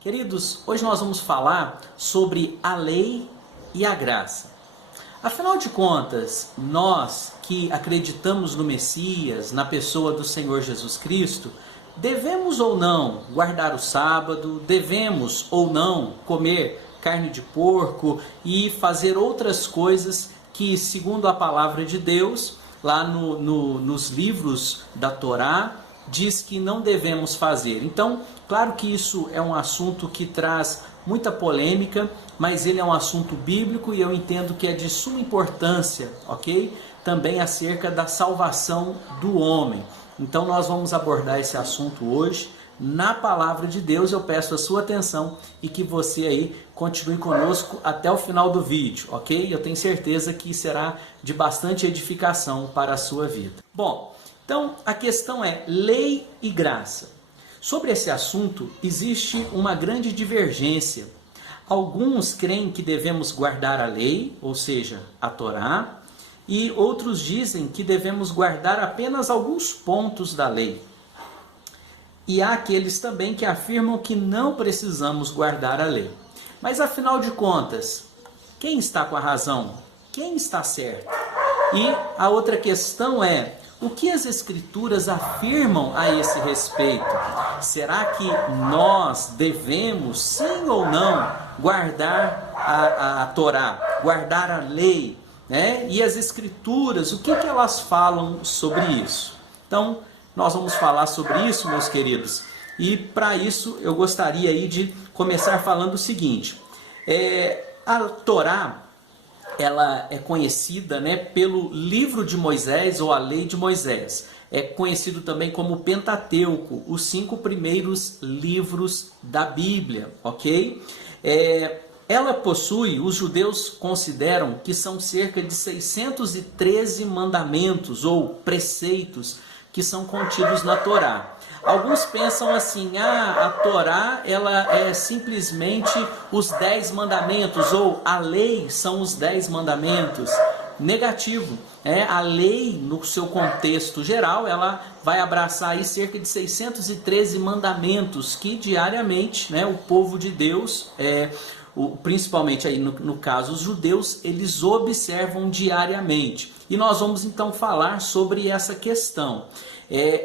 Queridos, hoje nós vamos falar sobre a lei e a graça. Afinal de contas, nós que acreditamos no Messias, na pessoa do Senhor Jesus Cristo, devemos ou não guardar o sábado, devemos ou não comer carne de porco e fazer outras coisas que, segundo a palavra de Deus, lá nos livros da Torá, diz que não devemos fazer. Então, claro que isso é um assunto que traz muita polêmica, mas ele é um assunto bíblico e eu entendo que é de suma importância, ok? Também acerca da salvação do homem. Então nós vamos abordar esse assunto hoje na palavra de Deus. Eu peço a sua atenção e que você aí continue conosco até o final do vídeo, ok? Eu tenho certeza que será de bastante edificação para a sua vida. Bom, então a questão é lei e graça. Sobre esse assunto existe uma grande divergência. Alguns creem que devemos guardar a lei, ou seja, a Torá, e outros dizem que devemos guardar apenas alguns pontos da lei. E há aqueles também que afirmam que não precisamos guardar a lei. Mas afinal de contas, quem está com a razão? Quem está certo? E a outra questão é, o que as Escrituras afirmam a esse respeito? Será que nós devemos, sim ou não, guardar a Torá, guardar a lei, né? E as Escrituras, o que elas falam sobre isso? Então, nós vamos falar sobre isso, meus queridos. E para isso, eu gostaria aí de começar falando o seguinte. A Torá, ela é conhecida, né, pelo livro de Moisés ou a lei de Moisés. É conhecido também como Pentateuco, os 5 primeiros livros da Bíblia, ok? Ela possui, os judeus consideram que são cerca de 613 mandamentos ou preceitos que são contidos na Torá. Alguns pensam assim, a Torá ela é simplesmente os 10 mandamentos, ou a lei são os 10 mandamentos. Negativo. A lei, no seu contexto geral, ela vai abraçar aí cerca de 613 mandamentos que diariamente, né, o povo de Deus, principalmente aí no caso os judeus, eles observam diariamente. E nós vamos então falar sobre essa questão.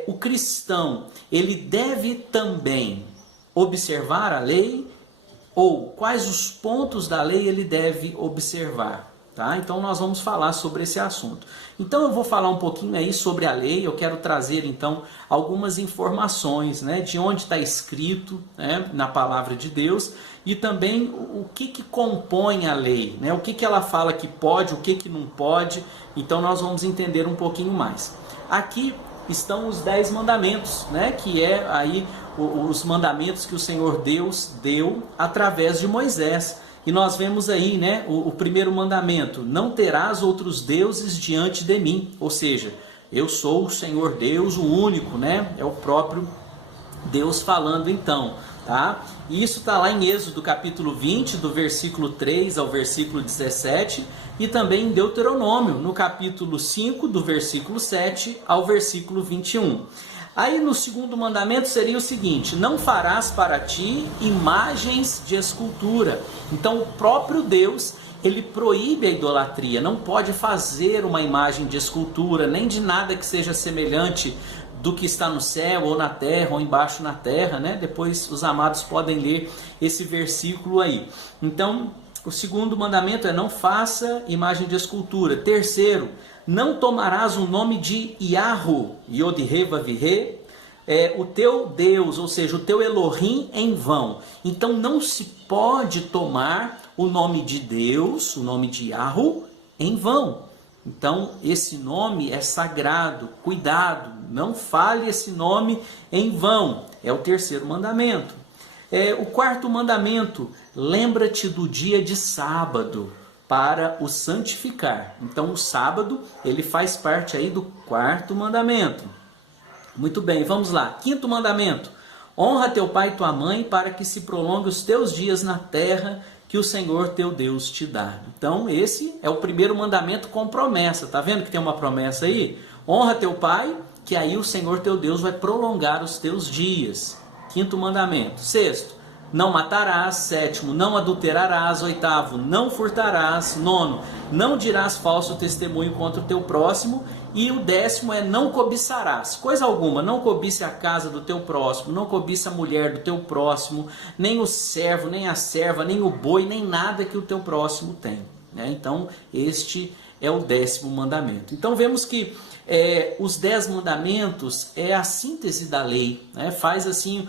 O cristão, ele deve também observar a lei, ou quais os pontos da lei ele deve observar, tá? Então nós vamos falar sobre esse assunto. Então eu vou falar um pouquinho aí sobre a lei, eu quero trazer então algumas informações, né, de onde está escrito, né, na palavra de Deus, e também o que compõe a lei, né, o que ela fala que pode, o que não pode. Então nós vamos entender um pouquinho mais. Aqui estão os 10 mandamentos, né? Que é aí os mandamentos que o Senhor Deus deu através de Moisés. E nós vemos aí, né, o primeiro mandamento: não terás outros deuses diante de mim. Ou seja, eu sou o Senhor Deus, o único, né? É o próprio Deus falando então, tá? E isso está lá em Êxodo capítulo 20, do versículo 3 ao versículo 17, e também em Deuteronômio, no capítulo 5, do versículo 7 ao versículo 21. Aí no segundo mandamento seria o seguinte: não farás para ti imagens de escultura. Então o próprio Deus, ele proíbe a idolatria, não pode fazer uma imagem de escultura, nem de nada que seja semelhante do que está no céu, ou na terra, ou embaixo na terra, né? Depois os amados podem ler esse versículo aí. Então, o segundo mandamento é: não faça imagem de escultura. Terceiro, não tomarás o nome de Yahu, Yod-He-Vav-He, o teu Deus, ou seja, o teu Elohim, em vão. Então não se pode tomar o nome de Deus, o nome de Yahu, em vão. Então esse nome é sagrado, cuidado, não fale esse nome em vão. É o terceiro mandamento. O quarto mandamento: lembra-te do dia de sábado para o santificar. Então o sábado, ele faz parte aí do quarto mandamento. Muito bem, vamos lá. Quinto mandamento: honra teu pai e tua mãe para que se prolongue os teus dias na terra que o Senhor teu Deus te dá. Então esse é o primeiro mandamento com promessa. Tá vendo que tem uma promessa aí? Honra teu pai, que aí o Senhor teu Deus vai prolongar os teus dias. Quinto mandamento. Sexto: não matarás. Sétimo, não adulterarás. Oitavo, não furtarás. Nono, não dirás falso testemunho contra o teu próximo. E o décimo é não cobiçarás. Coisa alguma, não cobice a casa do teu próximo, não cobice a mulher do teu próximo, nem o servo, nem a serva, nem o boi, nem nada que o teu próximo tem. Então, este é o 10º mandamento. Então, vemos que os 10 mandamentos é a síntese da lei, faz assim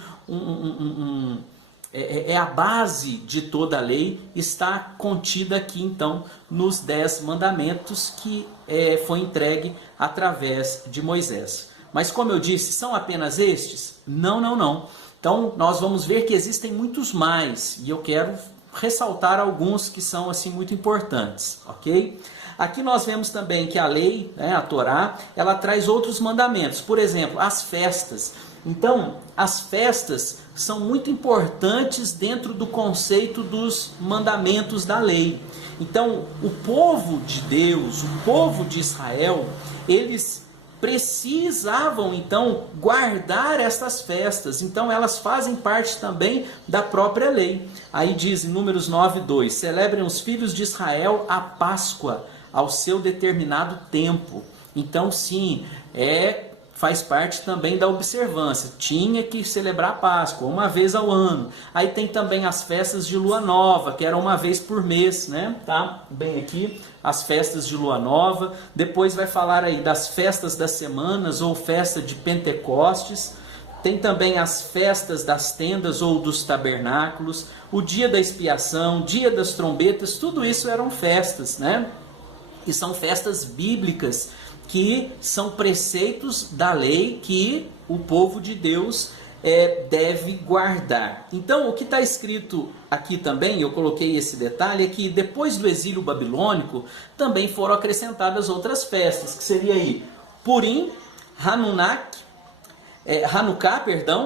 é a base de toda a lei, está contida aqui então nos 10 mandamentos que foi entregue através de Moisés. Mas como eu disse, são apenas estes? Não, não, não. Então nós vamos ver que existem muitos mais e eu quero ressaltar alguns que são assim muito importantes, ok? Aqui nós vemos também que a lei, a Torá, ela traz outros mandamentos. Por exemplo, as festas. Então, as festas são muito importantes dentro do conceito dos mandamentos da lei. Então, o povo de Deus, o povo de Israel, eles precisavam então guardar estas festas. Então, elas fazem parte também da própria lei. Aí diz em Números 9:2, celebrem os filhos de Israel a Páscoa ao seu determinado tempo. Então, sim, faz parte também da observância. Tinha que celebrar a Páscoa uma vez ao ano. Aí tem também as festas de lua nova, que era uma vez por mês, Tá bem aqui, as festas de lua nova. Depois vai falar aí das festas das semanas ou festa de Pentecostes. Tem também as festas das tendas ou dos tabernáculos, o dia da expiação, dia das trombetas, tudo isso eram festas, E são festas bíblicas, que são preceitos da lei que o povo de Deus deve guardar. Então, o que está escrito aqui também, eu coloquei esse detalhe, é que depois do exílio babilônico, também foram acrescentadas outras festas, que seria aí Purim, Hanukkah,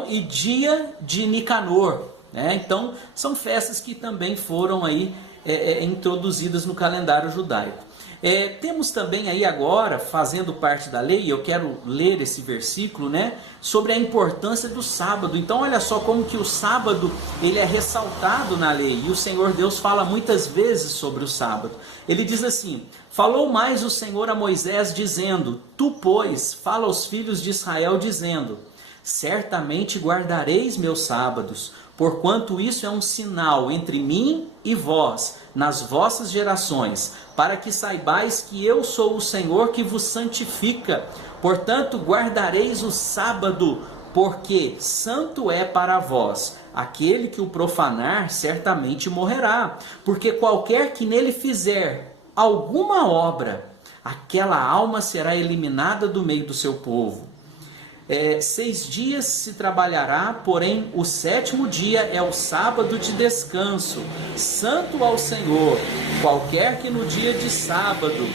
e dia de Nicanor. Então, são festas que também foram aí introduzidas no calendário judaico. Temos também aí agora, fazendo parte da lei, eu quero ler esse versículo, sobre a importância do sábado. Então olha só como que o sábado ele é ressaltado na lei, e o Senhor Deus fala muitas vezes sobre o sábado. Ele diz assim, falou mais o Senhor a Moisés dizendo, tu pois, fala aos filhos de Israel dizendo, certamente guardareis meus sábados, porquanto isso é um sinal entre mim e vós, nas vossas gerações, para que saibais que eu sou o Senhor que vos santifica. Portanto, guardareis o sábado, porque santo é para vós. Aquele que o profanar certamente morrerá, porque qualquer que nele fizer alguma obra, aquela alma será eliminada do meio do seu povo. 6 dias se trabalhará, porém o 7º dia é o sábado de descanso, santo ao Senhor. Qualquer que no dia de sábado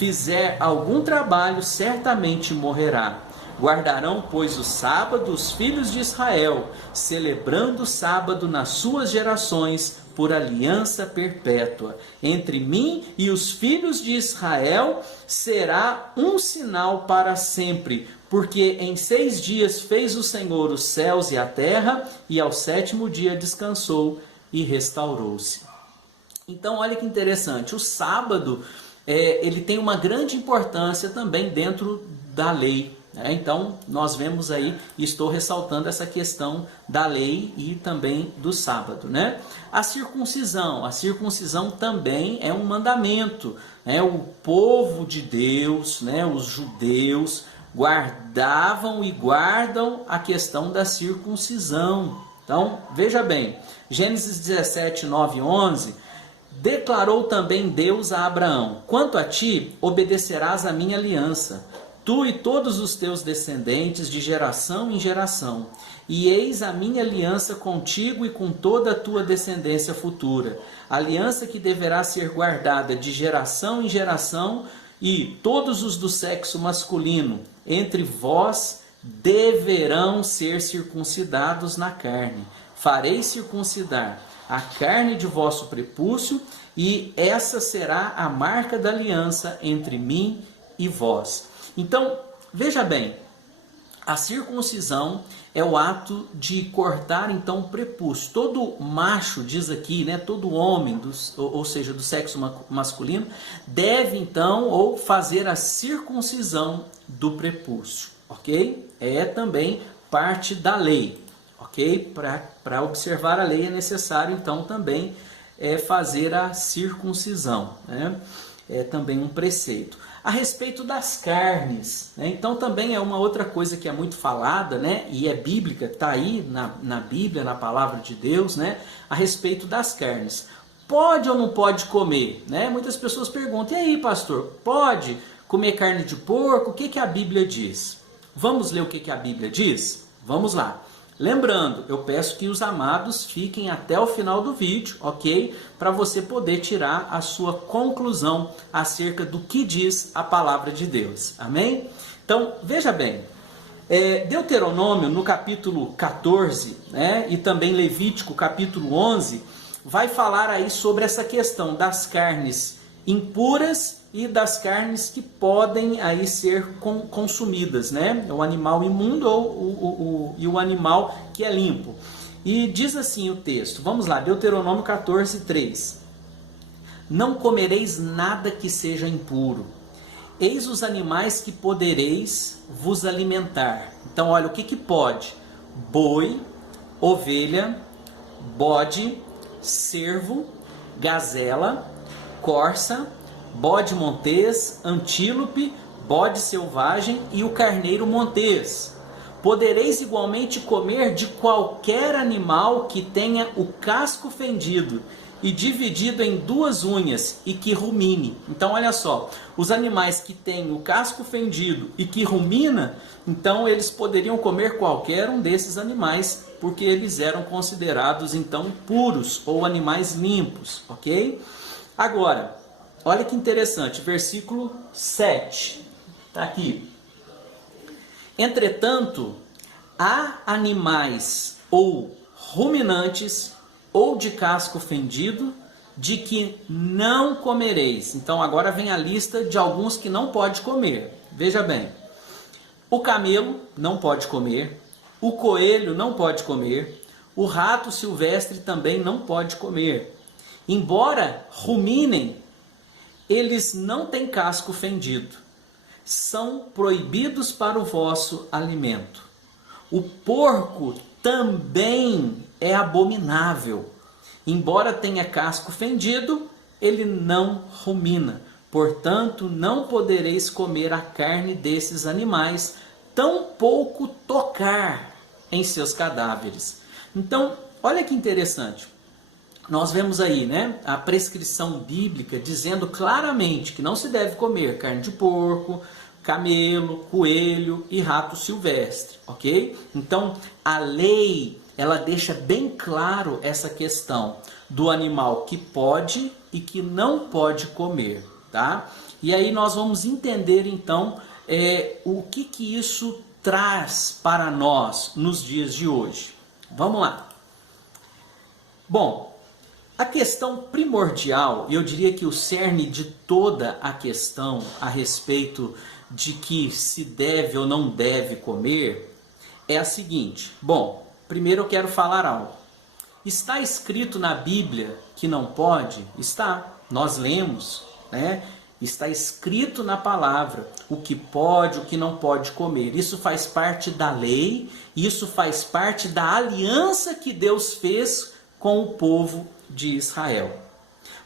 fizer algum trabalho, certamente morrerá. Guardarão, pois, o sábado os filhos de Israel, celebrando o sábado nas suas gerações, por aliança perpétua. Entre mim e os filhos de Israel será um sinal para sempre, porque em 6 dias fez o Senhor os céus e a terra, e ao 7º dia descansou e restaurou-se. Então, olha que interessante, o sábado ele tem uma grande importância também dentro da lei. Então, nós vemos aí, estou ressaltando essa questão da lei e também do sábado. A circuncisão também é um mandamento. O povo de Deus, os judeus, guardavam e guardam a questão da circuncisão. Então, veja bem, Gênesis 17, 9 e 11, declarou também Deus a Abraão, quanto a ti, obedecerás à minha aliança, tu e todos os teus descendentes de geração em geração, e eis a minha aliança contigo e com toda a tua descendência futura, aliança que deverá ser guardada de geração em geração, e todos os do sexo masculino entre vós deverão ser circuncidados na carne. Farei circuncidar a carne de vosso prepúcio, e essa será a marca da aliança entre mim e vós. Então, veja bem, A circuncisão é o ato de cortar então o prepúcio. Todo macho, diz aqui, né, todo homem, ou seja, do sexo masculino, deve então ou fazer a circuncisão do prepúcio, ok? É também parte da lei, ok? Para observar a lei é necessário então também fazer a circuncisão, né? É também um preceito. A respeito das carnes, né? Então também é uma outra coisa que é muito falada, né? E é bíblica, está aí na Bíblia, na palavra de Deus, né? A respeito das carnes. Pode ou não pode comer? Né? Muitas pessoas perguntam, e aí pastor, pode comer carne de porco? O que a Bíblia diz? Vamos ler o que a Bíblia diz? Vamos lá. Lembrando, eu peço que os amados fiquem até o final do vídeo, ok? Para você poder tirar a sua conclusão acerca do que diz a palavra de Deus. Amém? Então, veja bem. Deuteronômio, no capítulo 14, né, e também Levítico, capítulo 11, vai falar aí sobre essa questão das carnes impuras e das carnes que podem aí ser consumidas, né? O animal imundo e o animal que é limpo. E diz assim o texto, vamos lá, Deuteronômio 14, 3. Não comereis nada que seja impuro. Eis os animais que podereis vos alimentar. Então, olha, o que pode? Boi, ovelha, bode, cervo, gazela, corça, bode montês, antílope, bode selvagem e o carneiro montês. Podereis igualmente comer de qualquer animal que tenha o casco fendido e dividido em 2 unhas e que rumine. Então olha só, os animais que têm o casco fendido e que rumina, então eles poderiam comer qualquer um desses animais, porque eles eram considerados então puros ou animais limpos, ok? Agora, olha que interessante, versículo 7, está aqui. Entretanto, há animais ou ruminantes ou de casco fendido, de que não comereis. Então agora vem a lista de alguns que não pode comer. Veja bem, o camelo não pode comer, o coelho não pode comer, o rato silvestre também não pode comer. Embora ruminem, eles não têm casco fendido. São proibidos para o vosso alimento. O porco também é abominável. Embora tenha casco fendido, ele não rumina. Portanto, não podereis comer a carne desses animais, tampouco tocar em seus cadáveres. Então, olha que interessante. Nós vemos aí, né, a prescrição bíblica dizendo claramente que não se deve comer carne de porco, camelo, coelho e rato silvestre, ok? Então, a lei, ela deixa bem claro essa questão do animal que pode e que não pode comer, tá? E aí nós vamos entender, então, o que isso traz para nós nos dias de hoje. Vamos lá. Bom, a questão primordial, eu diria que o cerne de toda a questão a respeito de que se deve ou não deve comer, é a seguinte. Bom, primeiro eu quero falar algo. Está escrito na Bíblia que não pode? Está. Nós lemos, né? Está escrito na palavra o que pode, o que não pode comer. Isso faz parte da lei, isso faz parte da aliança que Deus fez com o povo de Israel.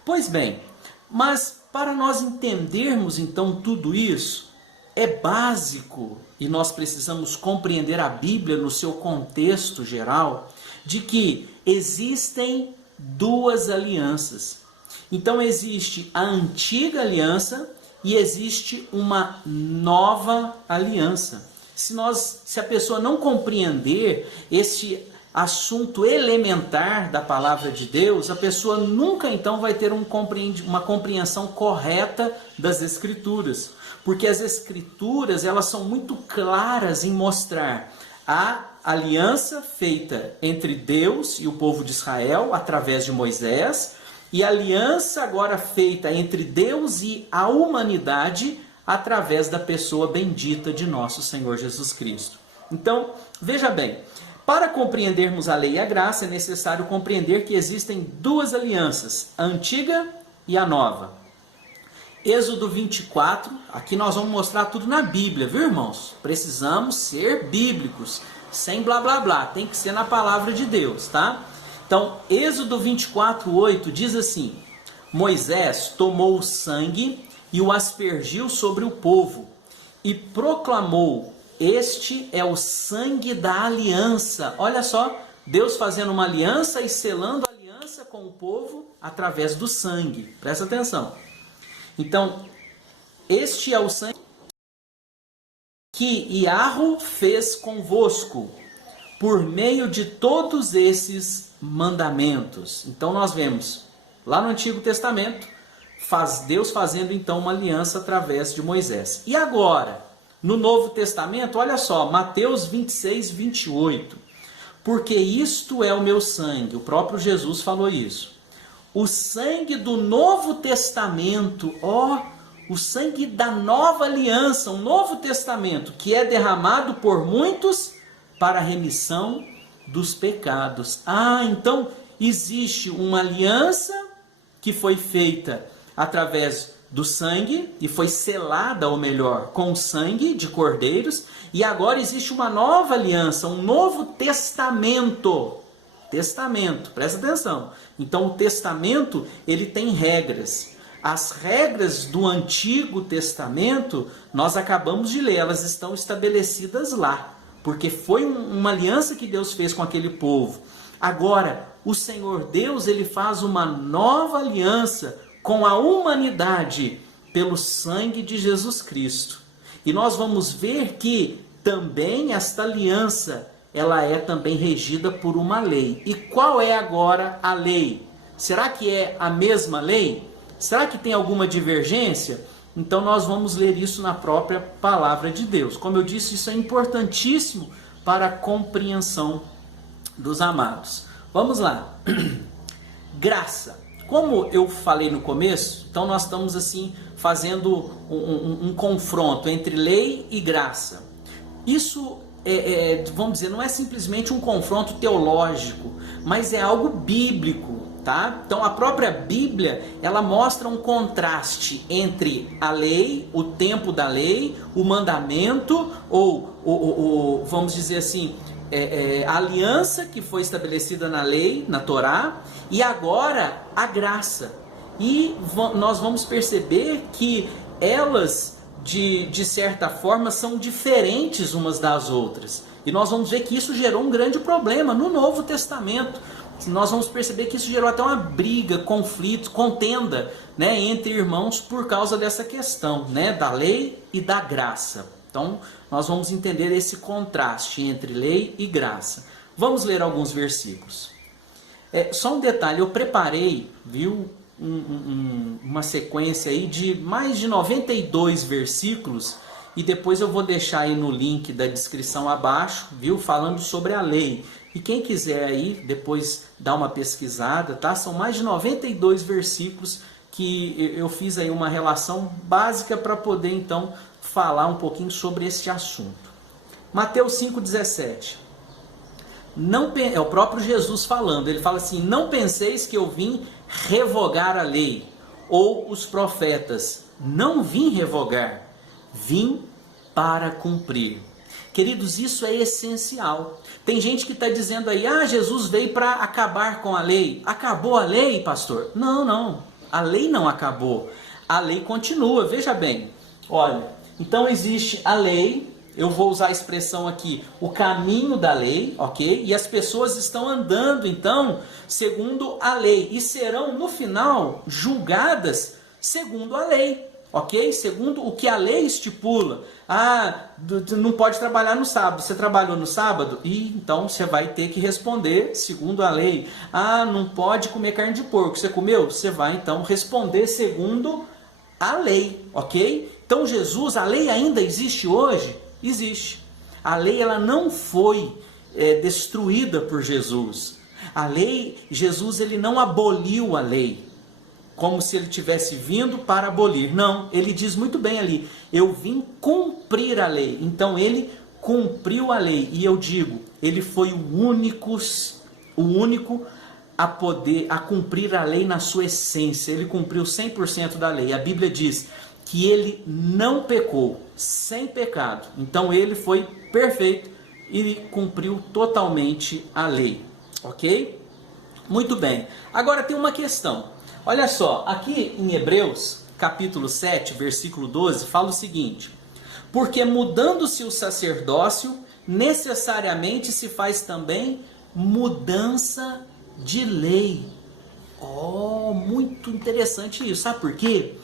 Pois bem, mas para nós entendermos então tudo isso, é básico, e nós precisamos compreender a Bíblia no seu contexto geral, de que existem 2 alianças. Então existe a antiga aliança e existe uma nova aliança. Se a pessoa não compreender esse assunto elementar da palavra de Deus, a pessoa nunca então vai ter uma compreensão correta das Escrituras. Porque as Escrituras, elas são muito claras em mostrar a aliança feita entre Deus e o povo de Israel através de Moisés, e a aliança agora feita entre Deus e a humanidade através da pessoa bendita de nosso Senhor Jesus Cristo. Então, veja bem, para compreendermos a lei e a graça, é necessário compreender que existem duas alianças, a antiga e a nova. Êxodo 24, aqui nós vamos mostrar tudo na Bíblia, viu, irmãos? Precisamos ser bíblicos, sem blá blá blá, tem que ser na palavra de Deus, tá? Então, Êxodo 24, 8 diz assim: Moisés tomou o sangue e o aspergiu sobre o povo e proclamou: este é o sangue da aliança. Olha só, Deus fazendo uma aliança e selando a aliança com o povo através do sangue. Presta atenção. Então, este é o sangue que Iarro fez convosco, por meio de todos esses mandamentos. Então nós vemos, lá no Antigo Testamento, Deus fazendo então uma aliança através de Moisés. E agora, no Novo Testamento, olha só, Mateus 26, 28. Porque isto é o meu sangue, o próprio Jesus falou isso. O sangue do Novo Testamento, o sangue da nova aliança, um Novo Testamento, que é derramado por muitos para a remissão dos pecados. Então existe uma aliança que foi feita através do sangue, e foi selada, ou melhor, com o sangue de cordeiros, e agora existe uma nova aliança, um novo testamento. Testamento, presta atenção. Então o testamento, ele tem regras. As regras do Antigo Testamento, nós acabamos de ler, elas estão estabelecidas lá, porque foi uma aliança que Deus fez com aquele povo. Agora, o Senhor Deus, ele faz uma nova aliança com a humanidade pelo sangue de Jesus Cristo. E nós vamos ver que também esta aliança, ela é também regida por uma lei. E qual é agora a lei? Será que é a mesma lei? Será que tem alguma divergência? Então nós vamos ler isso na própria palavra de Deus. Como eu disse, isso é importantíssimo para a compreensão dos amados. Vamos lá. Graça. Como eu falei no começo, então nós estamos assim fazendo um confronto entre lei e graça. Isso vamos dizer, não é simplesmente um confronto teológico, mas é algo bíblico, tá? Então a própria Bíblia, ela mostra um contraste entre a lei, o tempo da lei, o mandamento, ou vamos dizer assim, a aliança que foi estabelecida na lei, na Torá, e agora a graça. E nós vamos perceber que elas, de certa forma, são diferentes umas das outras. E nós vamos ver que isso gerou um grande problema no Novo Testamento. Nós vamos perceber que isso gerou até uma briga, conflito, contenda, né, entre irmãos por causa dessa questão, né, da lei e da graça. Então, nós vamos entender esse contraste entre lei e graça. Vamos ler alguns versículos. Só um detalhe, eu preparei, viu, uma sequência aí de mais de 92 versículos, e depois eu vou deixar aí no link da descrição abaixo, viu, falando sobre a lei. E quem quiser aí depois dar uma pesquisada, tá? São mais de 92 versículos que eu fiz aí uma relação básica para poder então falar um pouquinho sobre esse assunto. Mateus 5,17. É o próprio Jesus falando, ele fala assim: não penseis que eu vim revogar a lei ou os profetas. Não vim revogar, vim para cumprir. Queridos, isso é essencial. Tem gente que está dizendo aí: Jesus veio para acabar com a lei. Acabou a lei, pastor? Não, a lei não acabou. A lei continua, veja bem. Olha, então existe a lei, eu vou usar a expressão aqui, o caminho da lei, ok? E as pessoas estão andando, então, segundo a lei. E serão, no final, julgadas segundo a lei, ok? Segundo o que a lei estipula. Não pode trabalhar no sábado. Você trabalhou no sábado? E então você vai ter que responder segundo a lei. Não pode comer carne de porco. Você comeu? Você vai então responder segundo a lei, ok? Então Jesus, a lei ainda existe hoje? Existe. A lei, ela não foi destruída por Jesus. A lei, Jesus, ele não aboliu a lei, como se ele tivesse vindo para abolir. Não, ele diz muito bem ali: eu vim cumprir a lei. Então ele cumpriu a lei. E eu digo, ele foi o único a cumprir a lei na sua essência. Ele cumpriu 100% da lei. A Bíblia diz que ele não pecou, sem pecado. Então ele foi perfeito e cumpriu totalmente a lei. Ok? Muito bem. Agora tem uma questão. Olha só, aqui em Hebreus, capítulo 7, versículo 12, fala o seguinte: porque mudando-se o sacerdócio, necessariamente se faz também mudança de lei. Oh, muito interessante isso. Sabe por quê?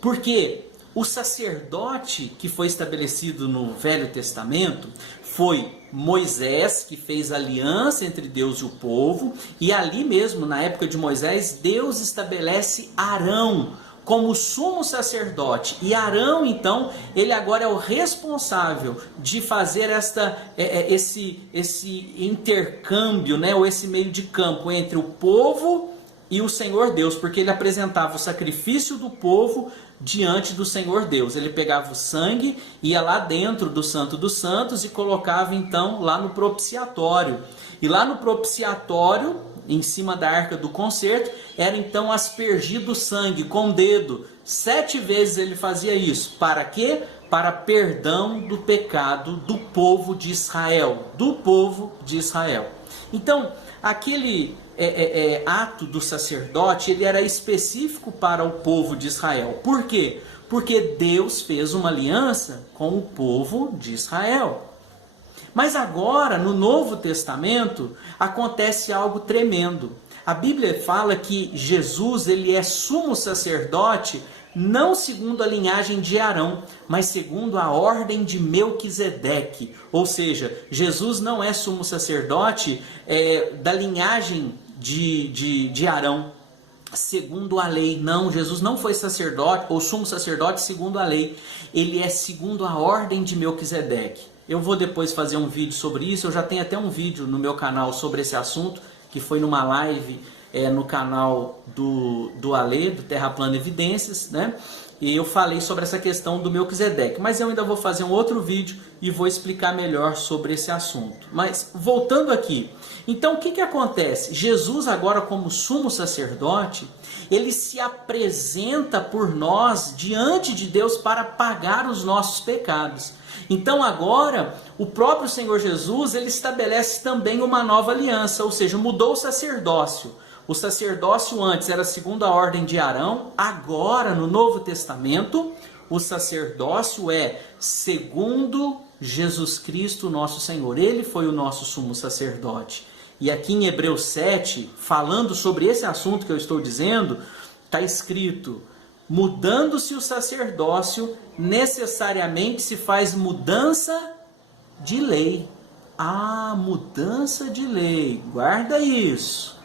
Porque o sacerdote que foi estabelecido no Velho Testamento foi Moisés, que fez aliança entre Deus e o povo, e ali mesmo, na época de Moisés, Deus estabelece Arão como sumo sacerdote. E Arão, então, ele agora é o responsável de fazer esse intercâmbio, né, ou esse meio de campo entre o povo e o Senhor Deus, porque ele apresentava o sacrifício do povo diante do Senhor Deus. Ele pegava o sangue, ia lá dentro do Santo dos Santos e colocava então lá no propiciatório. E lá no propiciatório, em cima da arca do concerto, era então aspergido o sangue com o dedo. 7 vezes ele fazia isso. Para quê? Para perdão do pecado do povo de Israel. Do povo de Israel. Então, aquele ato do sacerdote, ele era específico para o povo de Israel. Por quê? Porque Deus fez uma aliança com o povo de Israel. Mas agora, no Novo Testamento, acontece algo tremendo. A Bíblia fala que Jesus, ele é sumo sacerdote, não segundo a linhagem de Arão, mas segundo a ordem de Melquisedeque. Ou seja, Jesus não é sumo sacerdote da linhagem de Arão, segundo a lei. Não, Jesus não foi sacerdote ou sumo sacerdote segundo a lei. Ele é segundo a ordem de Melquisedeque. Eu vou depois fazer um vídeo sobre isso. Eu já tenho até um vídeo no meu canal sobre esse assunto, que foi numa live no canal do Ale, do Terra Plana Evidências, né? E eu falei sobre essa questão do Melquisedeque. Mas eu ainda vou fazer um outro vídeo e vou explicar melhor sobre esse assunto. Mas voltando aqui, então o que acontece? Jesus agora, como sumo sacerdote, ele se apresenta por nós diante de Deus para pagar os nossos pecados. Então agora, o próprio Senhor Jesus, ele estabelece também uma nova aliança, ou seja, mudou o sacerdócio. O sacerdócio antes era segundo a ordem de Arão, agora no Novo Testamento, o sacerdócio é segundo Jesus Cristo, nosso Senhor. Ele foi o nosso sumo sacerdote. E aqui em Hebreus 7, falando sobre esse assunto que eu estou dizendo, está escrito: mudando-se o sacerdócio, necessariamente se faz mudança de lei. Ah, mudança de lei. Guarda isso.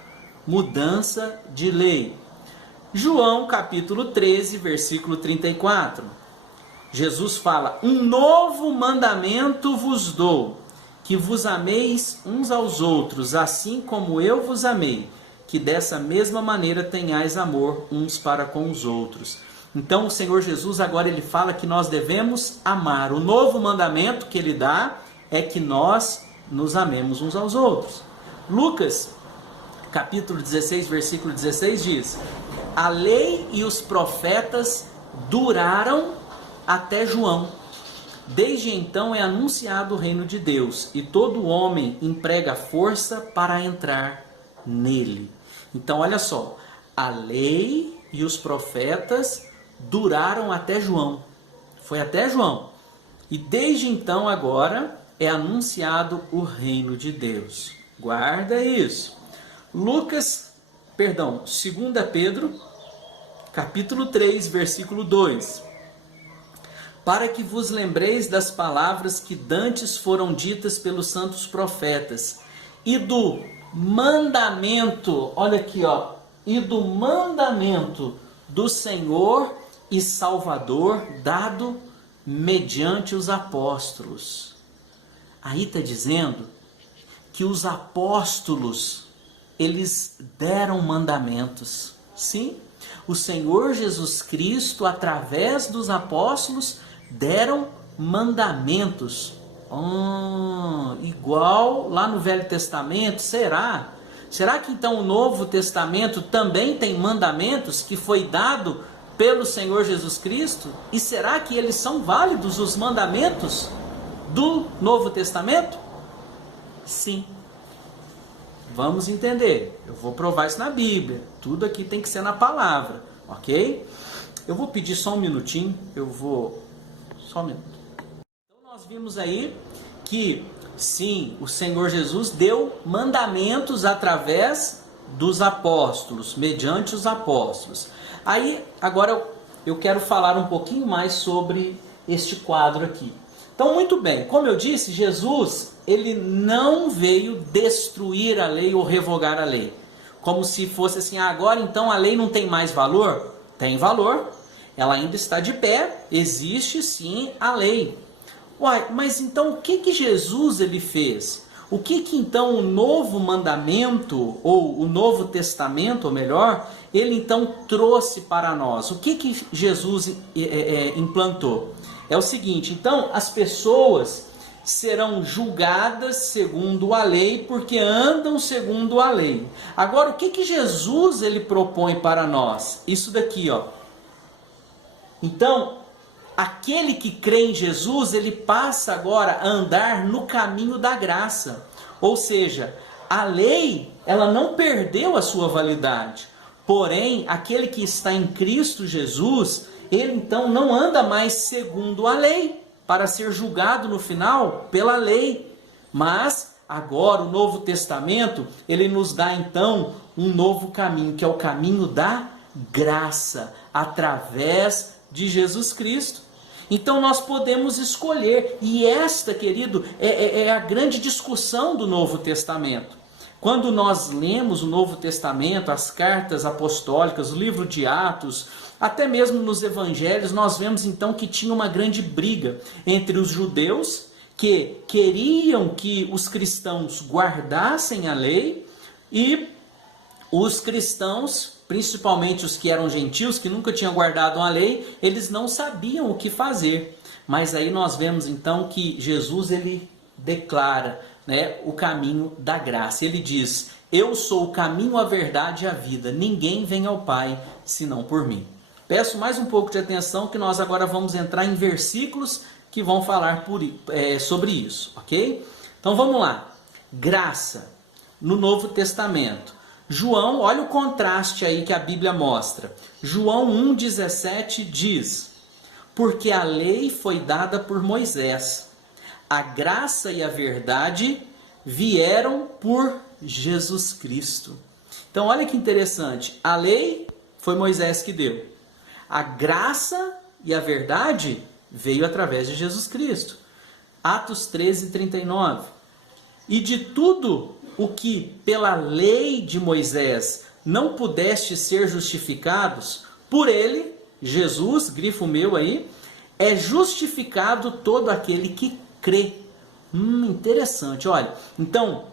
Mudança de lei. João capítulo 13, versículo 34. Jesus fala: um novo mandamento vos dou, que vos ameis uns aos outros, assim como eu vos amei, que dessa mesma maneira tenhais amor uns para com os outros. Então o Senhor Jesus agora ele fala que nós devemos amar. O novo mandamento que ele dá é que nós nos amemos uns aos outros. Lucas capítulo 16, versículo 16 diz: a lei e os profetas duraram até João. Desde então é anunciado o reino de Deus, e todo homem emprega força para entrar nele. Então olha só, a lei e os profetas duraram até João. Foi até João. E desde então agora é anunciado o reino de Deus. Guarda isso. 2 Pedro, capítulo 3, versículo 2. Para que vos lembreis das palavras que dantes foram ditas pelos santos profetas, e do mandamento, olha aqui, e do mandamento do Senhor e Salvador dado mediante os apóstolos. Aí está dizendo que os apóstolos, eles deram mandamentos. Sim, o Senhor Jesus Cristo, através dos apóstolos, deram mandamentos. Igual lá no Velho Testamento, será? Será que então o Novo Testamento também tem mandamentos que foi dado pelo Senhor Jesus Cristo? E será que eles são válidos, os mandamentos do Novo Testamento? Sim. Vamos entender. Eu vou provar isso na Bíblia. Tudo aqui tem que ser na palavra, ok? Eu vou pedir só um minutinho. Só um minuto. Então nós vimos aí que sim, o Senhor Jesus deu mandamentos através dos apóstolos, mediante os apóstolos. Aí, agora eu quero falar um pouquinho mais sobre este quadro aqui. Então, muito bem, como eu disse, Jesus, ele não veio destruir a lei ou revogar a lei. Como se fosse assim, agora então a lei não tem mais valor? Tem valor, ela ainda está de pé, existe sim a lei. Uai, mas então o que Jesus ele fez? O que então o novo mandamento, ou o Novo Testamento, ou melhor, ele então trouxe para nós? O que Jesus implantou? É o seguinte, então as pessoas serão julgadas segundo a lei, porque andam segundo a lei. Agora, o que Jesus ele propõe para nós? Isso daqui, ó. Então, aquele que crê em Jesus, ele passa agora a andar no caminho da graça. Ou seja, a lei, ela não perdeu a sua validade. Porém, aquele que está em Cristo Jesus, ele então não anda mais segundo a lei, para ser julgado no final pela lei. Mas, agora, o Novo Testamento, ele nos dá então um novo caminho, que é o caminho da graça, através de Jesus Cristo. Então nós podemos escolher, e esta, querido, é a grande discussão do Novo Testamento. Quando nós lemos o Novo Testamento, as cartas apostólicas, o livro de Atos, até mesmo nos evangelhos, nós vemos então que tinha uma grande briga entre os judeus, que queriam que os cristãos guardassem a lei, e os cristãos, principalmente os que eram gentios, que nunca tinham guardado a lei, eles não sabiam o que fazer. Mas aí nós vemos então que Jesus ele declara, né, o caminho da graça. Ele diz: eu sou o caminho, a verdade e a vida. Ninguém vem ao Pai senão por mim. Peço mais um pouco de atenção, que nós agora vamos entrar em versículos que vão falar sobre isso, ok? Então vamos lá. Graça no Novo Testamento. João, olha o contraste aí que a Bíblia mostra. João 1,17 diz: porque a lei foi dada por Moisés, a graça e a verdade vieram por Jesus Cristo. Então olha que interessante, a lei foi Moisés que deu, a graça e a verdade veio através de Jesus Cristo. Atos 13:39. E de tudo o que pela lei de Moisés não pudeste ser justificados, por ele, Jesus, grifo meu aí, é justificado todo aquele que crê. Interessante, olha. Então,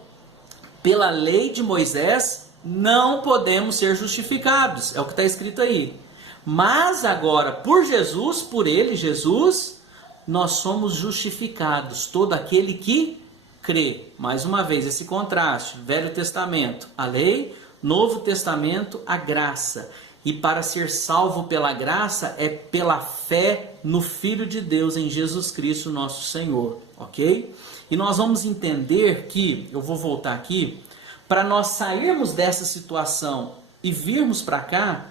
pela lei de Moisés não podemos ser justificados, é o que está escrito aí. Mas agora, por Jesus, por ele, Jesus, nós somos justificados, todo aquele que crê. Mais uma vez, esse contraste, Velho Testamento, a lei, Novo Testamento, a graça. E para ser salvo pela graça, é pela fé no Filho de Deus, em Jesus Cristo, nosso Senhor, ok? E nós vamos entender que, eu vou voltar aqui, para nós sairmos dessa situação e virmos para cá,